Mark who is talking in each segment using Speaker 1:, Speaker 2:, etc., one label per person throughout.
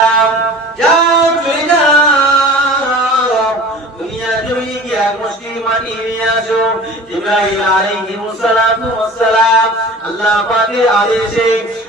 Speaker 1: যাও চলে যাও দুনিয়া এক মুষ্টি মাটি নিয়ে আসো জিব্রাইল আলাইহিস সালাতু ওয়াস সালাম আল্লাহ পাকের আদেশে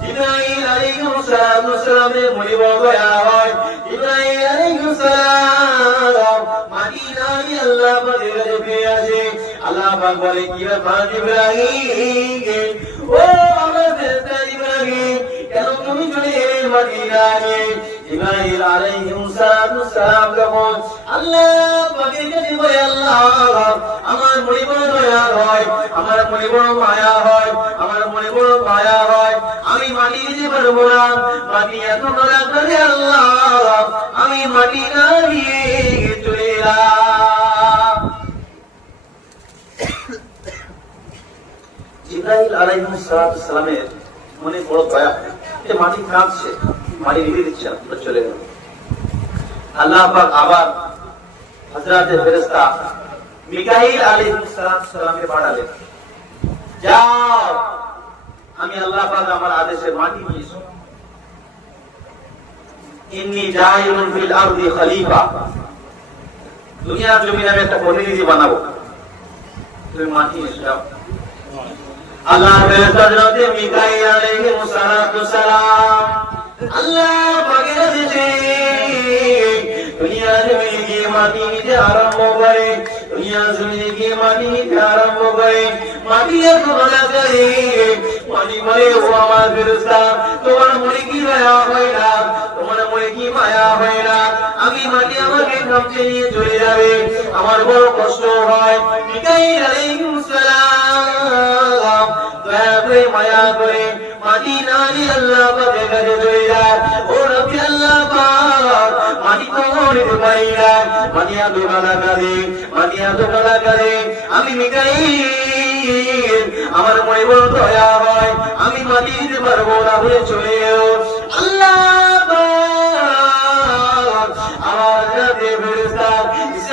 Speaker 1: জিব্রাইল আলাইহিস সালাম সালামের মনে বড় দয়া হয় জিব্রাইল আলাইহিস সালাম মাটি নাই আল্লাহ পাকের কাছে আসে আল্লাহ পাক বলে কি ব্যাপার জিব্রাইল ও আমার ফেরেশতা জিব্রাইল কেন তুমি চলে এলে মদিনায় ইব্রাহিম আলাইহিস সালাম আল্লাহ পাকের কাছে আল্লাহ, আমার মনে বড় দয়া হয়, আমার মনে বড় মায়া হয়, আমার মনে বড় মায়া হয়, আমি মাটি দিতে পারব না, মাটি এত দয়া করে, আল্লাহ, আমি মাটি না নিয়ে চলে এলাম। জিব্রাহিল আলাইহিস সালামের মনে বড় দয়া যে মাটি কাঁদছে মাটি নিভে দিচ্ছে না চলে গেল। আল্লাহ পাক আবার হযরত ফেরেশতা মিকাইল সালাতু সালামকে পাঠালেন। যাও, আমি আল্লাহ পাক আমার আদেশে মাটি নিয়ে এসো ইন্নী জাইলুন ফিল আরদি খলিফা। দুনিয়ার জমিনে আমি একটা প্রতিনিধি বানাবো। তুমি মাটি এসে যাও। তোমার মনে কি মায়া হয় তোমার মনে কি মায়া হয় আমি মাটি আমাকে আমার বড় কষ্ট হয়। মায়া করে আল্লাহ ও আল্লাহ পাক, মাটি তো নিতে পারি না মাটি এত গালা কাঁদে মাটি এত আমি আমার মনে বড় দয়া হয়, আমি মাটি দিতে পারব না বলে চলে আল্লাহ আমার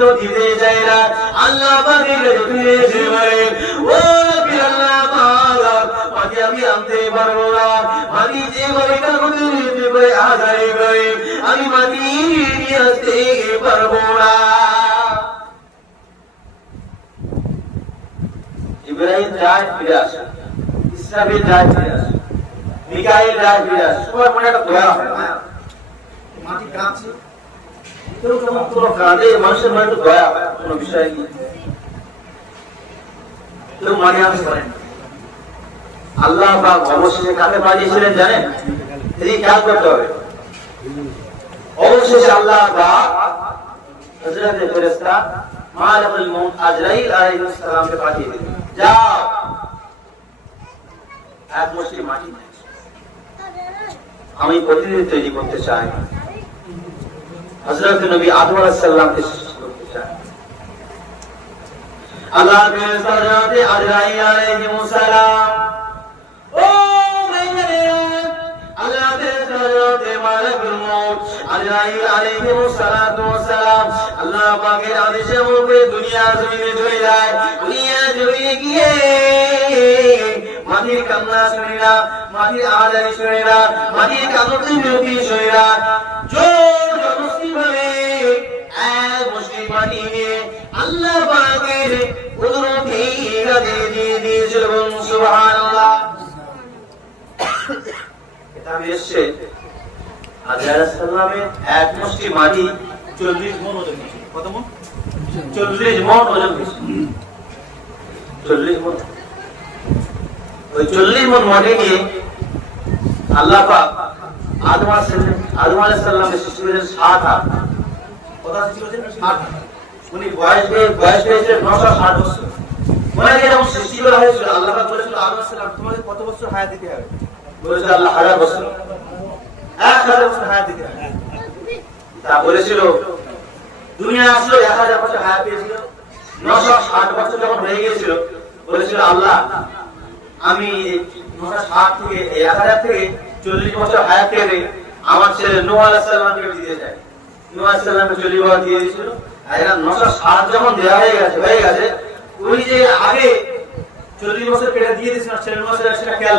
Speaker 1: তো দিতে চাই না। আল্লাহ বলে আমি আনতে পারব না। মাটি যেভাবে কাগজে দিতে পারে আধারে করে। আমি মাটি নিয়ে পারব না। ইব্রাহিম যায় ফিরে আসে। ইসরাফিল যায় ফিরে আসে। মিকাইল যায় ফিরে আসে। সবার মনে একটা দয়া হয়
Speaker 2: মাটি কাঁদছে
Speaker 1: মানুষের মনে দয়া বিষয় কেউ মানে পারেন। আল্লাহ পাক অবশেষে কাকে পাঠিয়েছিলেন জানেন? এদিকে খেয়াল করতে হবে। অবশেষে আল্লাহ মালাকুল মউত আজরাইল আলাইহিস সালামকে পাঠিয়ে দিলেন। যাও। এক মুসলিম মাটি আমি প্রতিনিধি তৈরি করতে চাই। হযরত নবী আদম আলাহিসাল্লামকে সৃষ্টি করতে চাই আল্লাহ ফেরেশতা হযরত আজরাইল আলাইহিস সালাম মালাকুল মউত আজরাইল আলাইহিস সালাতু ওয়াস সালাম আল্লাহ পাকের আদেশে মুখে দুনিয়া জমিনে চলে যায়, দুনিয়া জমিনে গিয়ে মাটির কান্না শুনি না, মাটির আহাজারি শুনি না, মাটির কান্নাতে বিরতি শুনি না। জোর জবরদস্তি ভাবে এক মুষ্টি পানি নিয়ে আল্লাহ পাকের কুদরতি ইরাদে দিয়ে দিয়েছিল সুবহানাল্লাহ।
Speaker 2: এটা আমি এসেছে ষাট
Speaker 1: বছর। ওনাকে যখন সৃষ্টি করা হয়েছিল, আল্লাহ পাক বলেছিল
Speaker 2: তোমাদের কত বছর হায়াত দিতে হবে?
Speaker 1: আল্লাহ হাজার বছর। তা বলেছিল, দুনিয়া আসলো, এক হাজার বছর হায়াত পেয়েছিল। নশো ষাট বছর যখন হয়ে গিয়েছিল, বলেছিল, আল্লাহ, আমি ষাট থেকে এক হাজার থেকে চল্লিশ বছর হায়াত পেয়ে আমার ছেলে নু আলাহিসাল্লামকে দিতে চাই নু আলাহিসাল্লামকে চল্লিশ বছর দিয়ে দিয়েছিল। নশো ষাট যখন দেওয়া হয়ে গেছে হয়ে গেছে উনি যে আগে চল্লিশ বছর কেটে দিয়ে দিয়েছিলেন ছেলে মাসের সেটা খেয়াল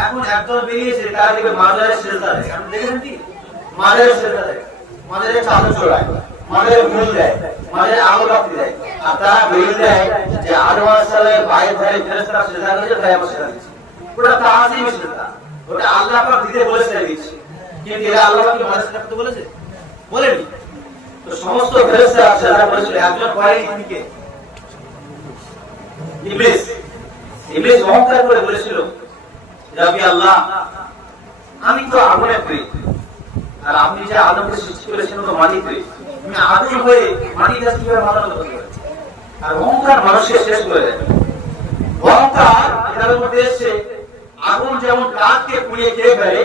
Speaker 1: এখন একদল বেরিয়েছে তারা দেখবে মাজারের সিজদা দেয়। আপনি দেখেছেন কি? মাজারের সিজদা দেয়। মাজারের চাদর চড়ায় মাজারের ফুল দেয়। মাজারের আলো বাতি দেয়। আর তারা বেরিয়ে দেয় যে আদম আলাইহিসসালামের পায়ের ধারে ফেরেশতা সিজদা করেছে, তাই আমরা সিজদা দিচ্ছি। ওটা তাজিম সিজদা। ওটা আল্লাহ পাক দিতে বলেছে তাই কিন্তু এরা আল্লাহ পাক কি মাজারের করতে বলেছে? বলেনি। তো সমস্ত ফেরেশতা সিজদা করেছিল। একজন পরে ইবলিস। ইবলিস অহংকার করে বলেছিল। রবি আল্লাহ, আমি তো আগুনে প্রিয় আর আপনি যে আদমকে সৃষ্টি করেছেন তো মাটি প্রিয় তুমি আগুন হয়ে মাটির কাছে কীভাবে ভালো আর অহংকার শেষ করে দেয়। অহংকার এটার মধ্যে এসছে, আগুন যেমন পুড়িয়ে খেয়ে ফেলে,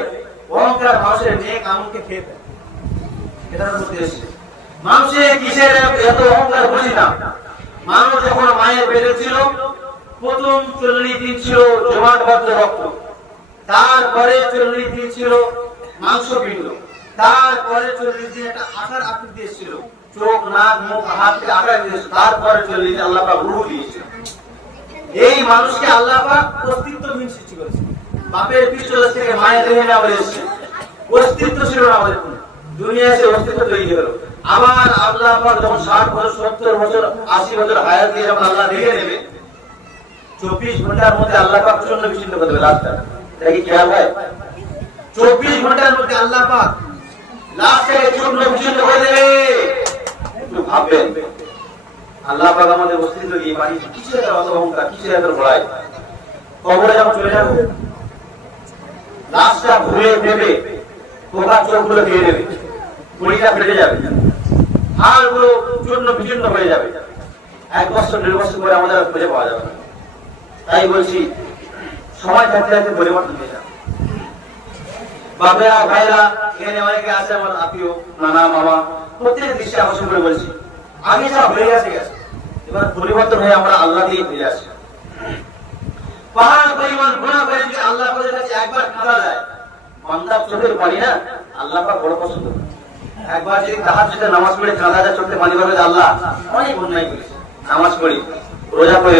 Speaker 1: অহংকার মানুষের নেক খেয়ে ফেলে। এটার মধ্যে এসছে। মানুষের কিসের এত অহংকার বুঝি না। মানুষ যখন মায়ের পেটে ছিল, প্রথম চল্লিশ দিন ছিল বদ্ধ রক্ত। তারপরে চল্লিশ দিন মাংস পিণ্ড। তারপরে চল্লিশ দিন একটা আকার আকৃতি এসেছিল চোখ, নাক, মুখ, হাত আকার দিয়েছিল তারপরে চল্লিশ আল্লাহ পাক রূহ দিয়েছিল। এই মানুষকে আল্লাহ পাক অস্তিত্বহীন সৃষ্টি করেছে। বাপের পিছনে থেকে মায়ের দেহে না এসেছে। অস্তিত্ব ছিল না আমাদের। দুনিয়া এসে অস্তিত্ব তৈরি হলো। আবার আল্লাহ পাক যখন ষাট বছর, সত্তর বছর, আশি বছর হায়াত দিয়ে যখন আল্লাহ দেখে নেবে চব্বিশ ঘণ্টার মধ্যে আল্লাহ পাক প্রচণ্ড বিচ্ছিন্ন করে দেবে লাশটা এটা চব্বিশ ঘণ্টার মধ্যে আল্লাহ ভাববেন, আল্লাহ আমাদের অস্তিত্ব দিয়ে পানি কিছু একটা অহংকার? একটা ঘোড়ায় কবরে যখন চলে যাব লাশটা ঘুরে দেবে পোকার চোখগুলো দিয়ে দেবে। মুড়িটা ফেটে যাবে। হাড়গুলো চূর্ণ বিচূর্ণ হয়ে যাবে। এক বছর, দেড় বছর পরে আমাদের খুঁজে পাওয়া যাবে না। তাই বলছি সময় থাকতে থাকতে পরিবর্তন হয়ে যাবে। বাপেরা ভাইরা এখানে অনেকে আছে আমার আত্মীয়, নানা মামা প্রত্যেক দৃষ্টি আকর্ষণ করে বলছি আগে যা হয়ে গেছে গেছে এবার পরিবর্তন হয়ে আমরা আল্লাহ দিয়ে ফিরে আসি। পাহাড়, পরিমাণ গুণা করে যদি আল্লাহ কাছে একবার যায় চোখের পানি না, আল্লাহ বড় পছন্দ। একবার যদি তাহার নামাজ পড়ে কাঁদা যায় চোখে পানি পাবে, আল্লাহ অনেক অন্যায় করেছে। নামাজ পড়ি, রোজা করে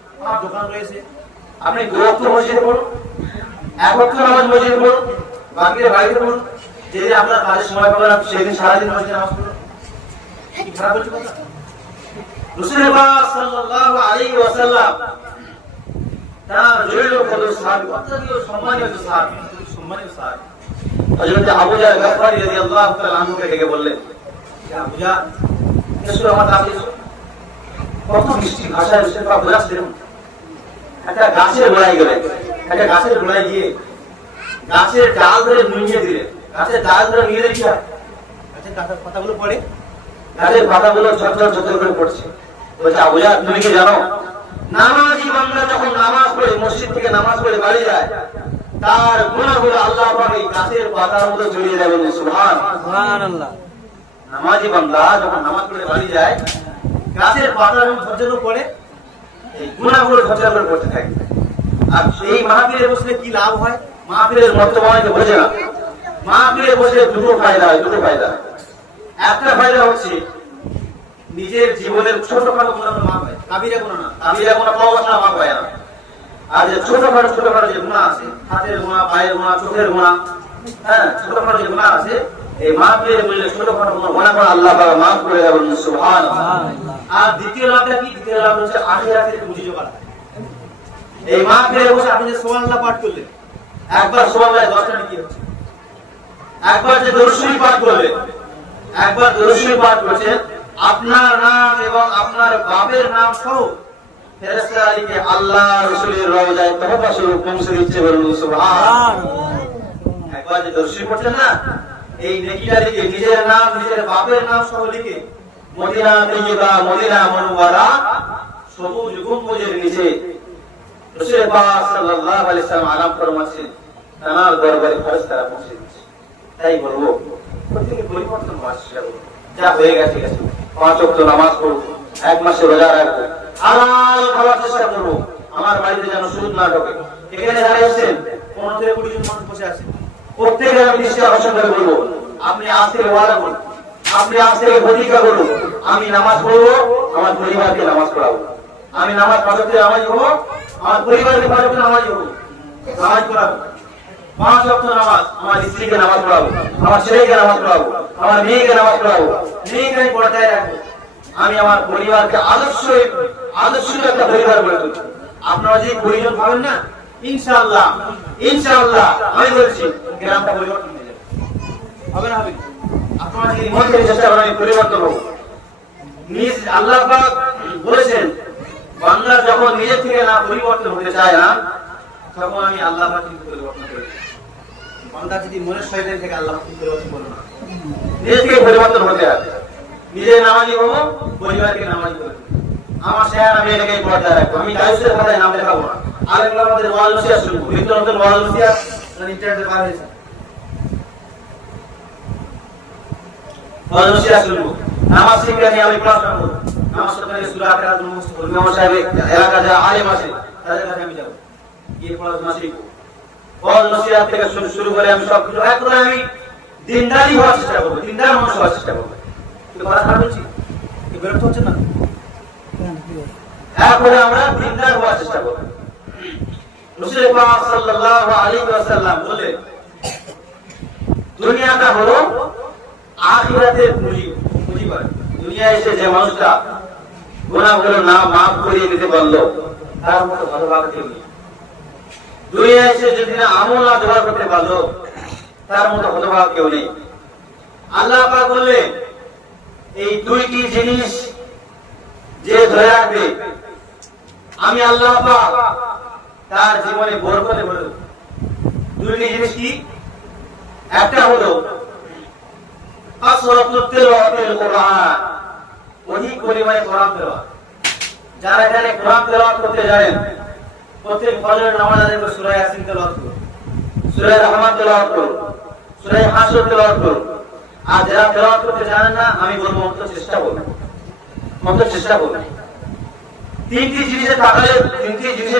Speaker 2: আমার দোকান রয়েছে।
Speaker 1: আপনি অক্ট মসজিদে পড়ুন এক নামাজ মসজিদে পড়ুন বাকিরা বাড়িতে পড়ুন যেদিন আপনার কাজের সময় পাবেন সেদিন সারাদিন মসজিদে নামাজ পড়ুন।
Speaker 2: কি খারাপ হচ্ছে কথা?
Speaker 1: রসুল পাক সাল্লাল্লাহু আলাইহি ওয়াসাল্লাম তার জলিল কদর সাহাবী, অত্যন্ত সম্মানীয় সাহাবী,
Speaker 2: সম্মানিত স্যার
Speaker 1: হযরত আবু বললেন
Speaker 2: বুঝা
Speaker 1: এসো আমার কাছে কত মিষ্টি ভাষায় রসুল পাক বোঝাচ্ছেন একটা গাছের গোড়ায় গেলেন। একটা গাছের গোড়ায় গিয়ে গাছের ডাল ধরে নুইয়ে দিলেন। গাছের ডাল ধরে নিয়ে দিলে
Speaker 2: গাছের পাতাগুলো পড়ে?
Speaker 1: গাছের পাতাগুলো ঝরঝর ঝরঝর করে পড়ছে। বলছে আবুজা তুমি কি জানো? নামাজি বান্দা যখন নামাজ পড়ে মসজিদ থেকে নামাজ পড়ে বাড়ি যায় তার গুণাগুলো আল্লাহ এই গাছের পাতার মতো জড়িয়ে যাবেন সুবহান।
Speaker 2: সুবহানাল্লাহ।
Speaker 1: নামাজি বান্দা যখন নামাজ পড়ে বাড়ি যায় গাছের পাতার মতো
Speaker 2: ঝরঝর পড়ে?
Speaker 1: এই গুণাগুলো ঝরঝর করে পড়তে থাকে। আর সেই মাহফিলে বসলে
Speaker 2: কি লাভ হয়?
Speaker 1: মাহফিলের মর্তমানকে বোঝে না। মাহফিলে বসে দুটো ফায়দা হয়, দুটো ফায়দা। একটা ফায়দা হচ্ছে, নিজের জীবনের ছোটখাটো গুণাগুলো মাফ হয়।
Speaker 2: কাবিরা কোনো না।
Speaker 1: আমি এখন প্রবাসনা মাফ হয় না। আর যে ছোটখাটো ছোটখাটো যে গুণা আছে, হাতের গুণা, পায়ের গুণা, চোখের গুণা হ্যাঁ ছোটখাটো যে গুণা আছে, এই মাহফিলে বললে ছোটখাটো গুণা গুণা করে আল্লাহ মাফ করে দেবেন সুবহান আর দ্বিতীয় লাভটা কি? দ্বিতীয় লাভ হচ্ছে আখিরাতের পুঁজি জোগাড় এই মাহফিলে বসে আপনি
Speaker 2: যে সুবহানাল্লাহ পাঠ করলেন,
Speaker 1: একবার সবাই দশটা
Speaker 2: কি হচ্ছে?
Speaker 1: একবার যে দর্শনী পাঠ করবে একবার দর্শনী পাঠ করছেন, আপনার নাম এবং আপনার বাপের নাম সহ আল্লাহ রসুলের রওজায় তহবা স্বরূপ পৌঁছে একবার যে দর্শনী পড়ছেন না, এই নেকিটা লিখে নিজের নাম, নিজের বাপের নাম সহ লিখে মদিনা তৈয়বা, মদিনা সবুজ গম্বুজের নিচে পাক সাল্লাল্লাহু আলাইহি দরবারে ফেরেশতারা পৌঁছে দিচ্ছে তাই বলব যা হয়ে গেছে পাঁচ নামাজ পড়ব, এক মাসে রোজা রাখব। খাওয়ার চেষ্টা করব। আমার বাড়িতে যেন সুদ না ঢোকে। এখানে
Speaker 2: পনেরো থেকে কুড়ি জন মানুষ বসে আছে।
Speaker 1: প্রত্যেকে আমি বলব, আপনি থেকে ওয়াদা করুন। আপনি আজ থেকে করুন। আমি নামাজ পড়ব, আমার পরিবারকে নামাজ পড়াবো। আমি নামাজ পাঠককে নামাজ হব আমার পরিবারকে নামাজ হব নামাজ পড়াবো। পাঁচ অক্ট নামাজ, আমার স্ত্রীকে নামাজ পড়াবো, আমার ছেলেকে নামাজ পড়াবো, আমার মেয়েকে নামাজ পড়াবো। মেয়েকে আমি পড়াতে রাখব। আমি আমার পরিবারকে আদর্শ আদর্শ একটা পরিবার আপনারা যে প্রয়োজন পাবেন না, ইনশাআল্লাহ ইনশাআল্লাহ, আমি বলছি, গ্রামটা পরিবর্তন হয়ে যাবে।
Speaker 2: হবে না, হবে
Speaker 1: পরিবর্তন বলেছেন, বান্দা যখন নিজের থেকে না পরিবর্তন হতে চায় না, তখন আমি আল্লাহ পরিবর্তন করি
Speaker 2: করবে
Speaker 1: হবে। নিজে নামাজি হব, পরিবারকে নামাজি করে আমার শেয়ার আমি এটাকে রাখব। আমি দায়ুসের খাতায় নাম লেখাবো না। আরেকগুলো আমাদের ওয়াল নসিয়া শুনব।
Speaker 2: ইন্টারনেটে
Speaker 1: নসিয়া শুনব নামাজ শিখে নিয়ে আমি পড়াশোনা করব। নামাজ সকালে সুরা আখেরাত মুখস্থ সাহেব এলাকা যা আলেম আছে, তাদের কাছে আমি যাব। গিয়ে পড়াশোনা শিখব। ওয়াল নসিয়া থেকে শুরু শুরু করে আমি সব কিছু আমি দিনদারি হওয়ার চেষ্টা করব, দিনদার মানুষ হওয়ার চেষ্টা করব। কিন্তু কথা খারাপ বলছি?
Speaker 2: বিরক্ত হচ্ছে না?
Speaker 1: তারপরে আমরা চেষ্টা করব। রসুল পাক সাল্লাল্লাহু আলাইহি ওয়াসাল্লাম বলেন দুনিয়াটা হলো আখিরাতের পুঁজি পুঁজিবার দুনিয়ায় এসে যে মানুষটা না মাফ করিয়ে দিতে পারল, তার মতো কেউ নেই। দুনিয়ায় এসে যদি না আমল না করতে পারল, তার মতো কেউ নেই। আল্লাহ পাক বললেন, এই দুইটি জিনিস যে ধরে রাখবে, আমি আল্লাহ পাক তার জীবনে বরকতে ভরে দুইটি জিনিস কি? একটা হলো অধিক করুন। রহমান তেলাওয়াত করুন। সূরা হাসর তেলাওয়াত করুন। আর যারা তেলাওয়াত করতে জানেন না, আমি বলব অন্তত চেষ্টা করবেন অন্তত চেষ্টা করবেন তিনটি জিনিসে তাকালে, তিনটি জিনিসে